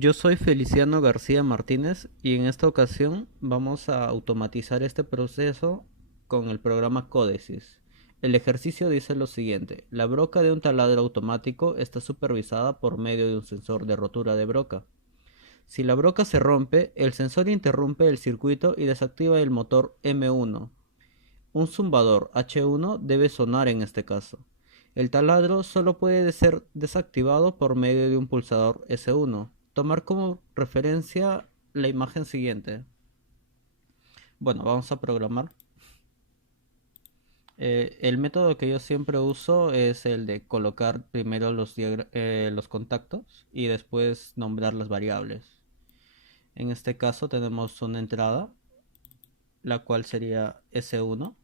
Yo soy Feliciano García Martínez y en esta ocasión vamos a automatizar este proceso con el programa Codesys. El ejercicio dice lo siguiente: la broca de un taladro automático está supervisada por medio de un sensor de rotura de broca. Si la broca se rompe, el sensor interrumpe el circuito y desactiva el motor M1. Un zumbador H1 debe sonar en este caso. El taladro solo puede ser desactivado por medio de un pulsador S1. Tomar como referencia la imagen siguiente. Bueno, vamos a programar. El método que yo siempre uso es el de colocar primero los contactos y después nombrar las variables. En este caso tenemos una entrada, la cual sería S1.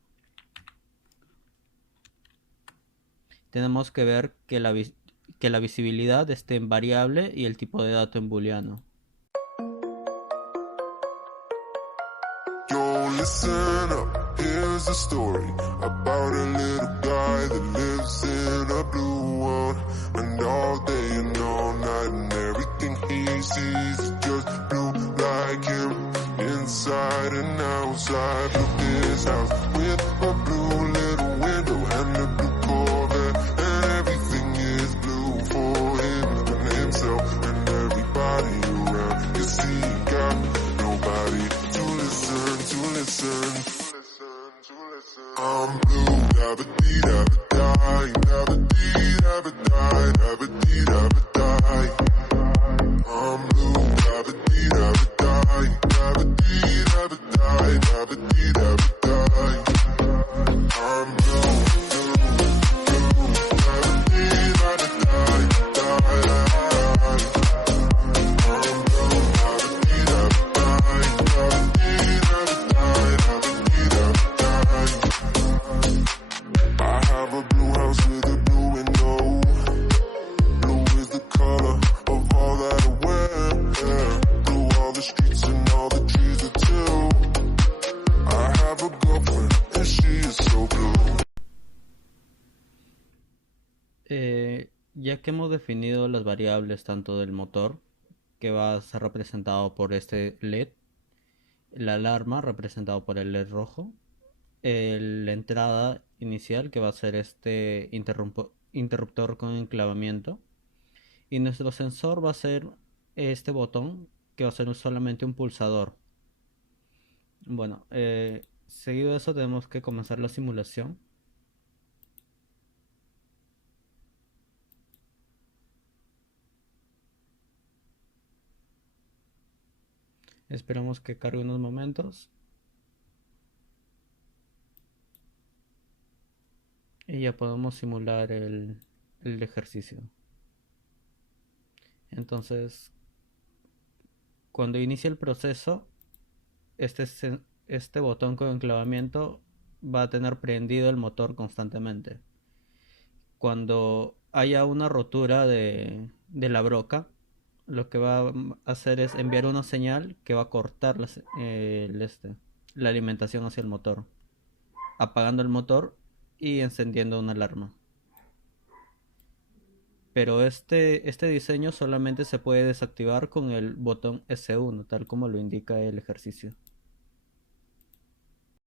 Tenemos que ver que la visibilidad esté en variable y el tipo de dato en booleano. Yo, listen up, here's a story about a little guy that lives in a blue world. And all day and all night and everything he sees is just blue like him. Inside and outside of his house with a blue little window and a blue Corvette. And everything is blue for him and himself and everybody around. You see, he got nobody to listen, to listen. I'm blue, da-ba-dee, da-ba-die, da-ba-dee, da-ba-die, da-ba-dee, da-ba-die. I'm blue, da-ba-dee, da-ba-die, da-ba-dee, da-ba-die, da-ba-dee, da-ba-die. I'm blue, blue, da-ba-dee, da-ba-die, da-ba-die. I'm blue, da-ba-dee, da-ba-die, da-ba-dee, da-ba-die, da-ba-dee, da-ba-die. I have a blue house with a blue window. Blue is the color of all that I wear. Blue all the streets and all the trees are too. I have a girlfriend and she is so blue. Ya que hemos definido las variables tanto del motor, que va a ser representado por este LED, la alarma representado por el LED rojo, la entrada inicial que va a ser este interruptor con enclavamiento, y nuestro sensor va a ser este botón que va a ser solamente un pulsador. Bueno, seguido de eso tenemos que comenzar la simulación. Esperamos que cargue unos momentos y ya podemos simular el ejercicio. Entonces, cuando inicie el proceso, este, este botón con enclavamiento va a tener prendido el motor constantemente. Cuando haya una rotura de la broca, lo que va a hacer es enviar una señal que va a cortar la alimentación hacia el motor, apagando el motor y encendiendo una alarma. Pero este diseño solamente se puede desactivar con el botón S1, tal como lo indica el ejercicio.